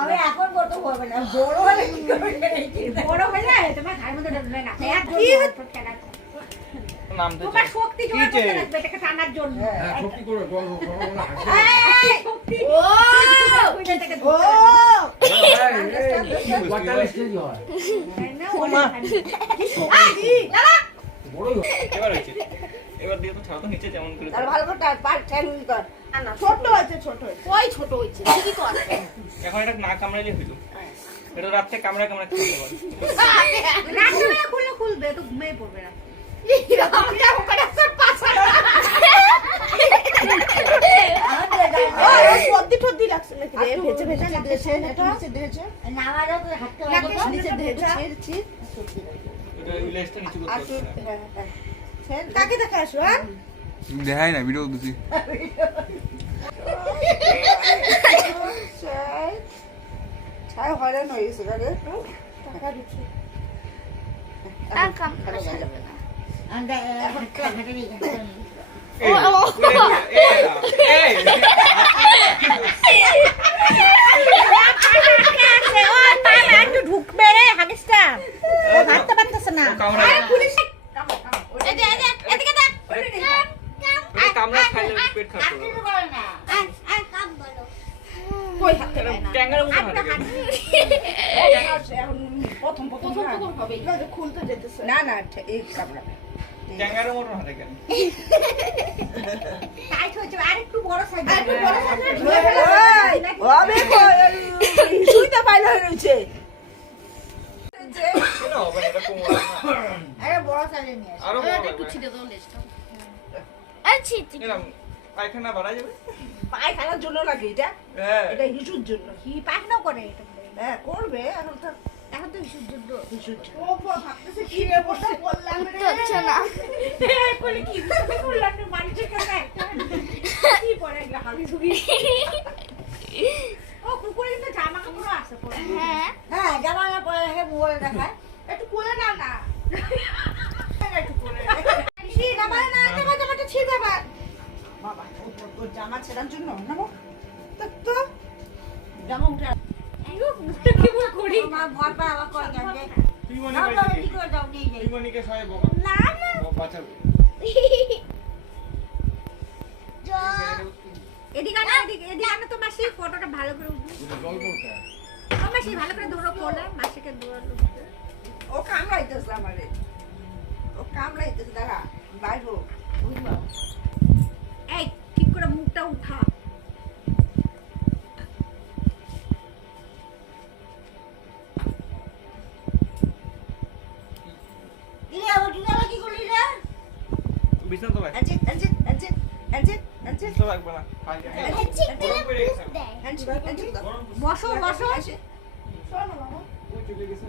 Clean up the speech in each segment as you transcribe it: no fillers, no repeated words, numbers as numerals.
আমি এখন করতে হবে না, বড় হলে কি করবে? বড় হয়ে যায় তোমার ঘরের মধ্যে ঢুকবে না। কি নাম তো তোমার শক্তি জোগাড় করতে লাগবে এটাকে টানার জন্য। হ্যাঁ শক্তি করে বল না শক্তি ও ওইটা থেকে ও ওয়াটার স্টেজ হয় না ওমা কি শক্তি বড় এবার হয়েছে। এবার দিয়ে তো ছাড়ো তো নিচে যেমন করে আর ভালো করে পার ট্যানিং কর। না ছোট হয়েছে, ছোট হয়েছে। কই ছোট হইছে কি কর এখন এটা না কামড়াইলে হইলো। এটা রাতে কামড়া কামড়া খেতে পারো। রাতে খুলে খুলবে তো ঘুমিয়ে পড়বে না। আমরা ওখানে সব পাছা। ও সর্দি ঠর্দি লাগছে নাকি রে? ভেজে ভেজে দিয়েছে এটা নিচে দিয়েছে। নামারও তো হাঁটতে হবে না, নিচে দিয়েছে। এটা লেজটা নিচে করতে হবে। হ্যাঁ হ্যাঁ। কাকে দেখা আসো হ্যাঁ? দেখাই না ভিডিও দিছি ছায় হয়রান হয়ে গেছে রে। টাকা দিচ্ছি। এই, এই, একটু ঢুকবে রে হাগিসটা ও হাঁটতে পারতেছে না। কামড়া। পুলিশ এটা কামড়া খাইলে পেট খারাপ হবে। কই হাঁটতে এটা পারে না। ট্যাঙ্গারের মতো হাঁটে কেন? প্রথম হবে খুলতে যেতেছে না না এই কামড়া ট্যাঙ্গারের মতো হাঁটে কেন? টাইট হয়েছে আরেকটু বড় সাইজ একটু বড় সাইজ হবে শুইতে পাইলে হইছে এটা হবে না, এটা কোমর না। আরে বড় সাইজ নিয়ে আরো বড় একটু হবে। ছিটে দাও লেজটা। এরম পায়খানা বাড়া যাবে? পায়ে খাওয়ার জন্য লাগে এটা হ্যাঁ। এটা হিসুর জন্য কি পাখনাও করে এটা হ্যাঁ করবে এখন তো এখন তো বিশুদ্ধ হিসুর জন্য ও ভাবতেছে কি রে বসে বললাম রে বলে কি বললাম না মানুষের কাছে একটা কি পরে গেল হাবি সুগি ও কুকুরে কিন্তু জামা কাপড় আছে পরে হ্যাঁ জামা না পরে রেখে মোবাইল দেখায় একটু কোলে নাও না একটু করে ছি না মানে না জামাটা ছিঁড়ে বা বাবা তোর জামা ছেড়ার জন্য না তো জামা উঠে কি বল করি মা ভর পা আবার কল যাবে তুই মনে না করিস কি করে দাও নিয়ে যাই তুই মনিকে সবাই বকা না না বাঁচাবে। এদিকে না এদিকে আনো তো মাসি ফটোটা ভালো করে উঠবে জল বলতে ও মাসি ভালো করে ধরো কোলে মাসিকে ধরো ও কামড়াইতেছে আমারে ও কামড়াইতেছে দাঁড়া বাইরো বুঝবা এই ঠিক করে মুখটা উঠা ইলে আবার কি করলি রে বিছানা তো ভাই। আনজি তো রাখবে না। খাই যা। গরম করে গেছে। গরম বসো বসো ওই চলে গেছে।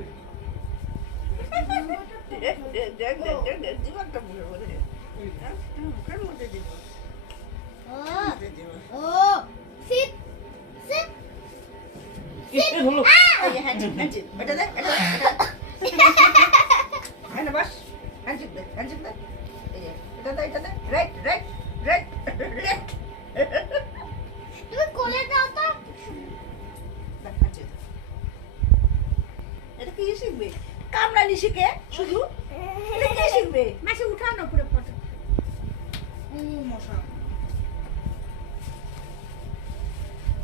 এ হলো। এটা কি শিখবে কামড়ানি শিখে শুধু এটা কি শিখবে মাসি উঠাও না পুরো ফটো মশা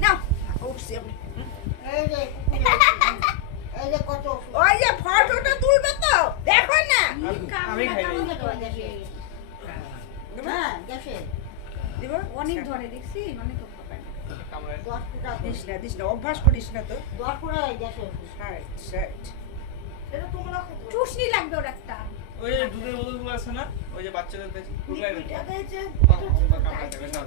নাও উঠছি আমি ওই যে ফটোটা তুলবে তো দেখো না আমি খাই নাই। দিব অনেক ধরে দেখছি অনেক হবে না কামড়ায়। দিস না অভ্যাস করিস না তো সাইড এটা তোমরা চুষনি লাগবে ওর একটা ওই যে দুধের বোতলগুলো আছে না? ওই যে বাচ্চাদের দেয়। ওগুলাই দেয়। এটা দিয়েছে কামড়ায় দেবে না।